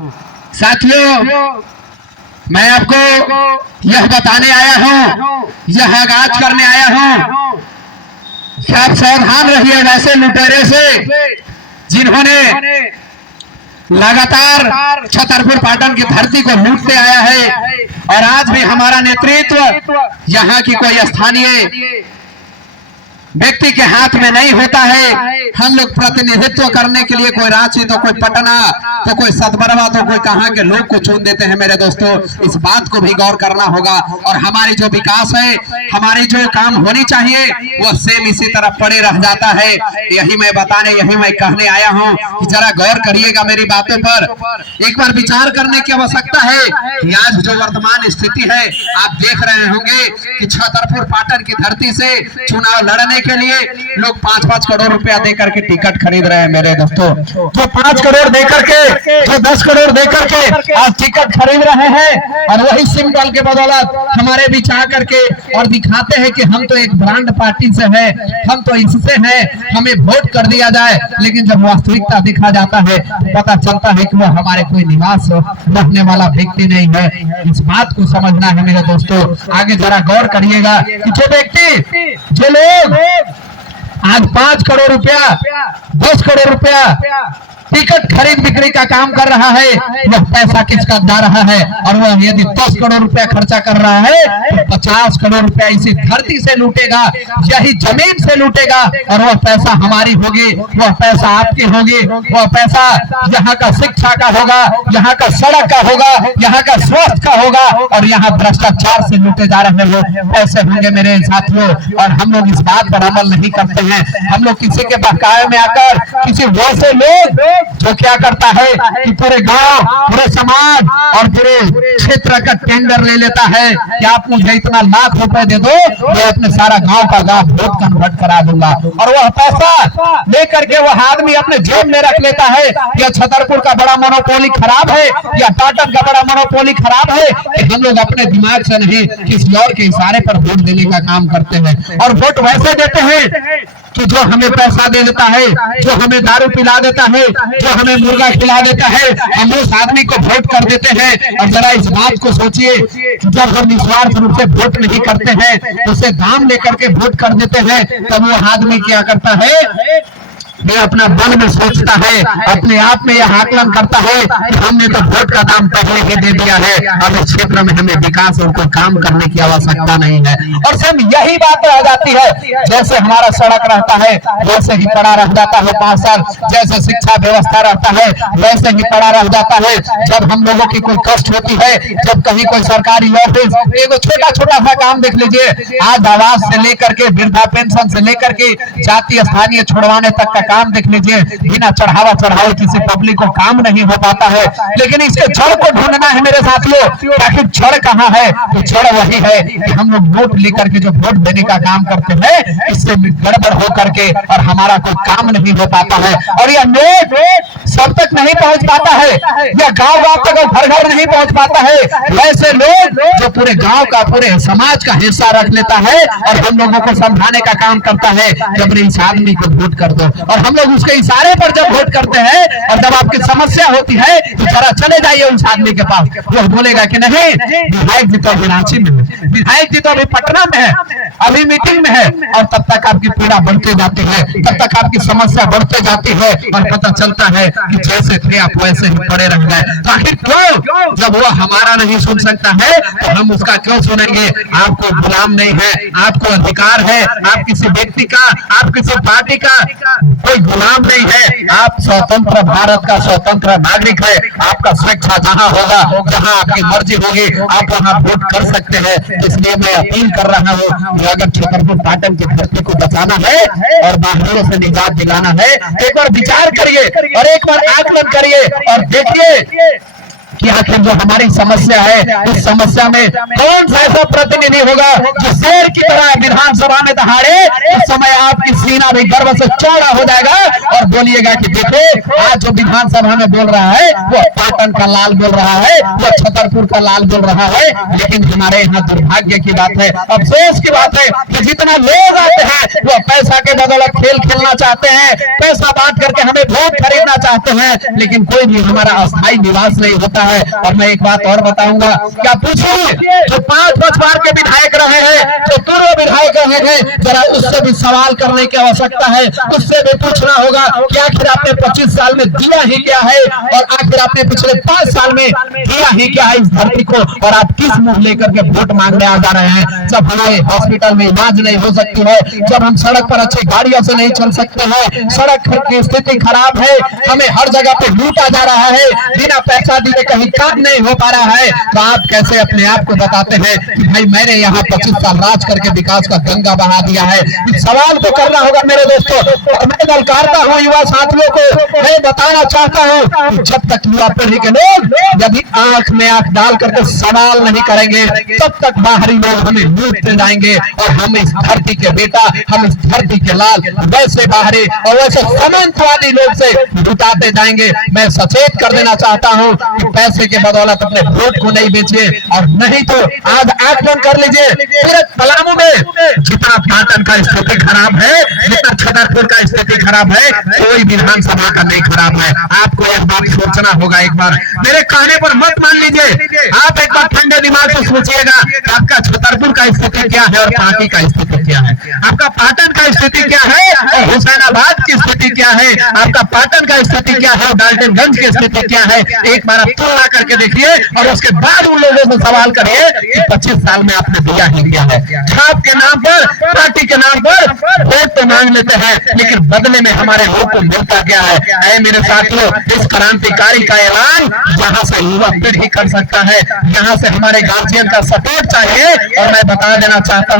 साथियों, मैं आपको यह बताने आया हूँ, यह आगाज करने आया हूँ कि आप सावधान रहिए वैसे लुटेरे से जिन्होंने लगातार छतरपुर पाटन की धरती को लूटते आया है। और आज भी हमारा नेतृत्व यहाँ की कोई स्थानीय व्यक्ति के हाथ में नहीं होता है। हम लोग प्रतिनिधित्व करने के लिए कोई रांची तो कोई पटना तो कोई सतबरवा तो कोई कहां के लोग को चुन देते हैं। मेरे दोस्तों, इस बात को भी गौर करना होगा। और हमारी जो विकास है, हमारी जो काम होनी चाहिए, वो सेम इसी तरह पड़े रह जाता है। यही मैं बताने, यही मैं कहने आया हूँ कि जरा गौर करिएगा मेरी बातों पर। एक बार विचार करने की आवश्यकता है कि आज जो वर्तमान स्थिति है, आप देख रहे होंगे कि छतरपुर पाटन की धरती से चुनाव लड़ने के लिए लोग 5-5 करोड़ रुपया देकर के टिकट खरीद रहे हैं। मेरे दोस्तों, जो 5 करोड़ देकर के, जो 10 करोड़ देकर के आज टिकट खरीद रहे हैं, और वही सिंबल के बदौलत हमारे बीच आकर के और दिखाते हैं कि हम तो एक ब्रांड पार्टी से है, हम तो इससे हैं, हमें वोट कर दिया जाए। लेकिन जब वास्तविकता दिखा जाता है, पता चलता है कि वो हमारे कोई निवास रखने वाला व्यक्ति नहीं है। इस बात को समझना है मेरे दोस्तों। आगे जरा गौर करिएगा कि जो व्यक्ति, जो लोग आज 5 करोड़ रुपया, 10 करोड़ रुपया टिकट खरीद बिक्री का काम कर रहा है, वह पैसा किसका जा रहा है? और वह यदि 10 करोड़ रुपया खर्चा कर रहा है तो 50 करोड़ रुपया इसी धरती से लूटेगा, यही जमीन से लूटेगा। और वह पैसा हमारी होगी, वह पैसा आपकी होगी, वह पैसा यहाँ का शिक्षा का होगा, यहाँ का सड़क का होगा, यहाँ का स्वास्थ्य का होगा। और यहाँ भ्रष्टाचार से लूटे जा रहे वो पैसे होंगे मेरे साथियों। और हम लोग इस बात पर अमल नहीं करते हैं। हम लोग किसी के बहकावे में आकर, किसी वैसे लोग जो क्या करता है कि पूरे गांव, पूरे समाज और पूरे क्षेत्र का टेंडर ले लेता है कि आप मुझे इतना लाख रुपए दे दो, मैं अपने सारा गांव का गांव वोट कन्वर्ट करा दूंगा। और वह पैसा लेकर के वह आदमी अपने जेब में रख लेता है। या छतरपुर का बड़ा मोनोपोली खराब है, या पाटन का बड़ा मोनोपोली खराब है कि हम लोग अपने दिमाग से नहीं, किसी और के इशारे पर वोट देने का काम करते हैं। और वोट वैसे देते हैं कि जो हमें पैसा दे देता है, जो हमें दारू पिला देता है, जो हमें मुर्गा खिला देता है, हम उस आदमी को वोट कर देते हैं। और जरा इस बात को सोचिए, जब हम निस्वार्थ रूप से वोट नहीं करते हैं, उसे दाम लेकर के वोट कर देते हैं, तब वो आदमी क्या करता है? ये अपना मन में सोचता है, अपने आप में यह आकलन करता है कि हमने तो वोट का दाम पहले ही दे दिया है, अब इस क्षेत्र में हमें विकास और कोई काम करने की आवश्यकता नहीं है। और सिर्फ यही बात रह जाती है। जैसे हमारा सड़क रहता है वैसे ही पड़ा रह जाता है 5 साल, जैसे शिक्षा व्यवस्था रहता है वैसे ही पड़ा रह जाता है। जब हम लोगों की कोई कष्ट होती है, जब कहीं कोई सरकारी ऑफिस, एक छोटा छोटा सा काम देख लीजिए, आज आवास से लेकर के वृद्धा पेंशन से लेकर के जातीय स्थानीय छुड़वाने तक का काम देख लीजिए, बिना चढ़ावे किसी पब्लिक को काम नहीं हो पाता है। लेकिन इसके जड़ को ढूंढना है मेरे साथियों। आखिर जड़ कहाँ है? तो जड़ वही है कि हम लोग वोट लेकर के जो वोट देने का काम करते हैं, इससे गड़बड़ हो करके और हमारा कोई काम नहीं हो पाता है। और यह नोट सब तक नहीं पहुंच पाता है, यह गांव गांव तक घर घर नहीं पहुंच पाता है। वैसे लोग जो पूरे गांव का, पूरे समाज का हिस्सा रख लेता है और हम लोगों को समझाने का काम करता है कि अपने इस आदमी को वोट कर दो। और हम लोग उसके इशारे पर जब वोट करते हैं, और जब आपकी समस्या होती है तो जरा चले जाइए उस आदमी के पास, वो बोलेगा कि नहीं, विधायक जी तो अभी रांची में है, विधायक जी तो अभी पटना में है, अभी मीटिंग में है। और तब तक आपकी पीड़ा बढ़ती जाती है, तब तक आपकी समस्या बढ़ती जाती है, और पता चलता है कि जैसे थे आप वैसे ही पड़े रह गए। तो आखिर क्यों? जब वो हमारा नहीं सुन सकता है तो हम उसका क्यों सुनेंगे? आपको गुलाम नहीं है, आपको अधिकार है। आप किसी व्यक्ति का, आप किसी पार्टी का कोई गुलाम नहीं है। आप स्वतंत्र भारत का स्वतंत्र नागरिक है। आपका स्वेच्छा जहां होगा, जहां आपकी मर्जी होगी, आप वहां वोट कर सकते हैं। इसलिए मैं अपील कर रहा हूं कि अगर छतरपुर पाटन की धरती को बचाना है और बाहरों से निजात दिलाना है, एक बार विचार करिए और एक बार आकलन करिए और देखिए कि आखिर जो हमारी समस्या है, इस समस्या में कौन सा ऐसा प्रतिनिधि होगा जो शेर की तरह विधानसभा में दहाड़े। उस समय आपकी सीना भी गर्व से चौड़ा हो जाएगा और बोलिएगा कि देखो आज जो विधानसभा में बोल रहा है वो पाटन का लाल बोल रहा है, वो छतरपुर का लाल बोल रहा है। लेकिन हमारे यहाँ दुर्भाग्य की बात है, अफसोस की बात है कि जितना लोग आते हैं वो पैसा के बदौलत खेल खेलना चाहते हैं, पैसा बांट करके हमें वोट खरीदना चाहते हैं, लेकिन कोई भी हमारा अस्थायी निवास नहीं होता है। और मैं एक बात और बताऊंगा, क्या पूछिए जो 5 बार के विधायक रहे हैं, जो पूर्व विधायक रहे हैं, जरा उससे भी सवाल करने की आवश्यकता है, उससे भी पूछना होगा कि आखिर आपने 25 साल में दिया ही क्या है और आखिर आपने पिछले 5 साल में दिया ही क्या है इस धरती को, और आप किस मुंह लेकर के वोट मांगने आ जा रहे हैं। जब हमारे हॉस्पिटल में इलाज नहीं हो सकती है, जब हम सड़क पर अच्छी गाड़ियों से नहीं चल सकते हैं, सड़क की स्थिति खराब है, हमें हर जगह पे लूटा जा रहा है, बिना पैसा दिए कहीं काम नहीं हो पा रहा है, तो आप कैसे अपने आप को बताते हैं कि भाई मैंने यहाँ 25 साल राज करके विकास का गंगा बहा दिया है। इस सवाल को करना होगा मेरे दोस्तों। और मैं ललकारता हूँ युवा साथियों को, मैं बताना चाहता हूँ कि जब तक युवा पीढ़ी के लोग यदि आंख में आंख डाल करके सवाल नहीं करेंगे, तब तक बाहरी लोग हमें लूटते जाएंगे और हम इस धरती के बेटा, हम इस धरती के लाल वैसे बाहरी और वैसे सामंतवादी लोग से लुटाते जाएंगे। मैं सचेत कर देना चाहता हूँ कि पैसे के बदौलत अपने वोट को नहीं बेचिए, और नहीं तो आज आकलन कर लीजिए पूरे पलामू में जितना पाटन का स्थिति खराब है, जितना छतरपुर का स्थिति खराब है, कोई विधानसभा का नहीं खराब है। आपको एक बात सोचना होगा, एक बार मेरे कहने पर मत मान लीजिए, आप एक बार ठंडे दिमाग से सोचिएगा आपका छतरपुर का स्थिति क्या है और पार्टी का स्थिति क्या है, आपका पाटन का स्थिति क्या है और हुसैनाबाद की स्थिति क्या है, आपका पाटन का स्थिति क्या है और डाल्टनगंज की स्थिति क्या है। एक बार आप तुलना करके देखिए और उसके बाद उन लोगों से सवाल करिए कि 25 साल में आपने दिया ही दिया है। छाप के नाम पर, पार्टी के नाम पर वोट तो मांग लेते हैं, लेकिन बदले में हमारे लोग को मिलता क्या है। ऐ मेरे साथियों, इस क्रांतिकारी का ऐलान यहाँ से युवा पीढ़ी कर सकता है, यहाँ से हमारे गार्जियन का सपोर्ट चाहिए। और मैं बता देना चाहता हूँ